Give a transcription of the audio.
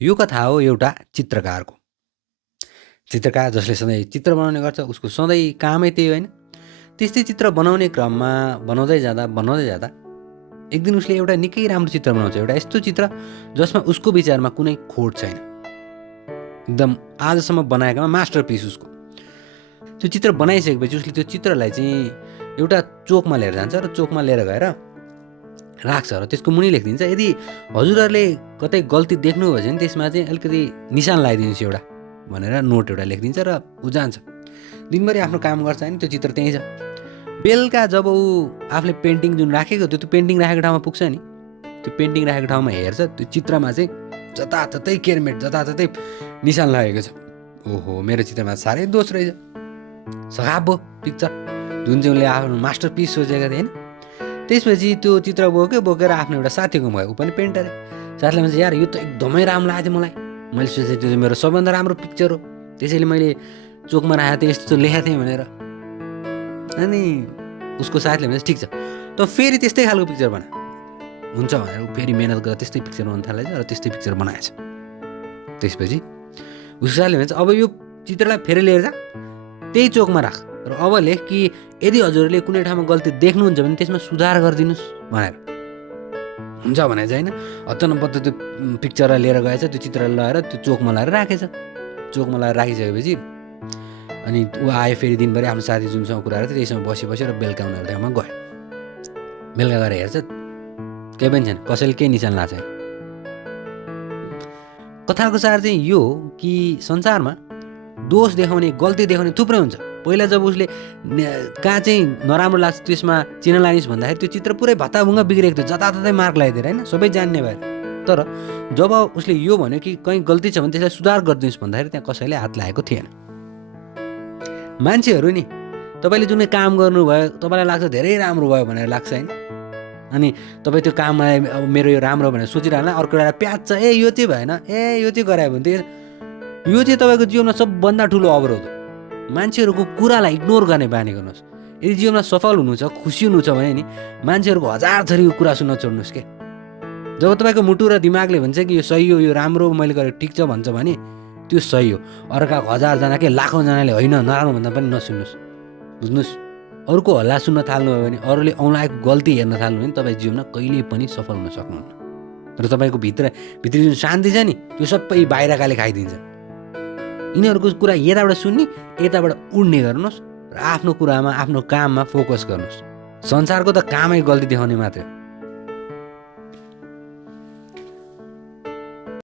यो कथा हो एउटा चित्रकारको। चित्रकार जसले सधैँ चित्र बनाउने गर्छ उसको सधैँ कामै त्यही होइन। त्यस्तै चित्र बनाउने क्रममा बनाउँदै जाँदा एक दिन उसले एउटा निकै राम्रो चित्र बनाउँछ। एउटा यस्तो चित्र जसमा उसको विचारमा कुनै खोट छैन, एकदम आजसम्म बनाएकोमा मास्टरपिस उसको। त्यो चित्र बनाइसकेपछि उसले त्यो चित्रलाई चाहिँ एउटा चोकमा लिएर जान्छ र चोकमा लिएर गएर राख्छ र त्यसको मुनि लेखिदिन्छ, यदि हजुरहरूले कतै गल्ती देख्नुभयो भने त्यसमा चाहिँ अलिकति निशान लगाइदिनुहोस् एउटा भनेर नोट एउटा लेखिदिन्छ र ऊ जान्छ। दिनभरि आफ्नो काम गर्छ होइन, त्यो चित्र त्यहीँ छ। बेलुका जब ऊ आफूले पेन्टिङ जुन राखेको त्यो पेन्टिङ राखेको ठाउँमा पुग्छ नि, त्यो पेन्टिङ राखेको ठाउँमा हेर्छ, त्यो चित्रमा चाहिँ जताततै केरमेट जताततै निशान लागेको छ। ओहो, मेरो चित्रमा साह्रै दोष रहेछ, सखाप भयो पिक्चर जुन चाहिँ उसले आफ्नो मास्टरपिस सोचेको थिएँ होइन। त्यसपछि त्यो चित्र बोकेर आफ्नो एउटा साथीको भयो, ऊ पनि पेन्टर। साथीले भन्छ यार यो त एकदमै राम्रो लागेको थियो मलाई, मैले सोचेँ त्यो चाहिँ मेरो सबभन्दा राम्रो पिक्चर हो, त्यसैले मैले चोकमा राखेको थिएँ, यस्तो लेखेको थिएँ भनेर। अनि उसको साथीले भन्छ ठिक छ त फेरि त्यस्तै खालको पिक्चर बना, हुन्छ भनेर ऊ फेरि मेहनत गरेर त्यस्तै पिक्चर बनाउनु थालेछ र त्यस्तै पिक्चर बनाएछ। त्यसपछि उसको साथीले भन्छ अब यो चित्रलाई फेरि लिएर जा, त्यही चोकमा राख र अब लेख कि यदि हजुरहरूले कुनै ठाउँमा गल्ती देख्नुहुन्छ भने त्यसमा सुधार गरिदिनुहोस् भनेर। हुन्छ भने चाहिँ होइन, अचम्मपत्त त्यो पिक्चरलाई लिएर गएछ, त्यो चित्रलाई लगाएर त्यो चोकमा लगाएर राखेछ। चोकमा लगाएर राखिसकेपछि अनि ऊ आयो फेरि दिनभरि आफ्नो साथी जुनसँग कुरा गरेको थियो त्यहीसँग बसी र बेलुका उनीहरू त्यहाँमा गयो। बेलुका गएर हेर्छ केही पनि छैन, कसैले केही निशान लाएको छैन। कथाको सार चाहिँ यो हो कि संसारमा दोष देखाउने गल्ती देखाउने थुप्रै हुन्छ। पहिला जब उसले कहाँ चाहिँ नराम्रो लाग्छ त्यसमा चिन्ह लानिस् भन्दाखेरि त्यो चित्र पुरै भत्ताभुङ्गा बिग्रेको थियो, जताततै मार्क लगाइदिएर होइन, सबै जान्ने भएर। तर जब उसले यो भन्यो कि कहीँ गल्ती छ भने त्यसलाई सुधार गरिदिनुहोस् भन्दाखेरि त्यहाँ कसैले हात लागेको थिएन। मान्छेहरू नि तपाईँले जुनै काम गर्नुभयो तपाईँलाई लाग्छ धेरै राम्रो भयो भनेर लाग्छ होइन, अनि तपाईँ त्यो काममा अब मेरो यो राम्रो भनेर सोचिरहला, अर्को एउटा प्याच ए यो चाहिँ भएन, ए यो चाहिँ गरायो भने त्यो यो चाहिँ तपाईँको जीवनमा सबभन्दा ठुलो अवरोध हो। मान्छेहरूको कुरालाई इग्नोर गर्ने बानी गर्नुहोस्। यदि जीवनमा सफल हुनु छ, खुसी हुनु छ भने नि मान्छेहरूको 1000 थरीको कुरा सुन्न छोड्नुहोस् के। जब तपाईँको मुटु र दिमागले भन्छ कि यो सही हो, यो राम्रो मैले गरेको ठिक छ भन्छ भने त्यो सही हो। अर्काको 1000 जना के लाखौँजनाले होइन नराम्रो भन्दा पनि नसुन्नुहोस्, बुझ्नुहोस्। अरूको हल्ला सुन्न थाल्नुभयो भने, अरूले औँलाएको गल्ती हेर्न थाल्नु भने तपाईँ जीवनमा कहिल्यै पनि सफल हुन सक्नुहुन्न। र तपाईँको भित्री जुन शान्ति छ नि त्यो सबै बाहिरकाले खाइदिन्छ। यिनीहरूको कुरा यताबाट सुन्ने यताबाट उड्ने गर्नुहोस् र आफ्नो कुरामा आफ्नो काममा फोकस गर्नुहोस्। संसारको त कामै गल्ती देखाउने मात्रै।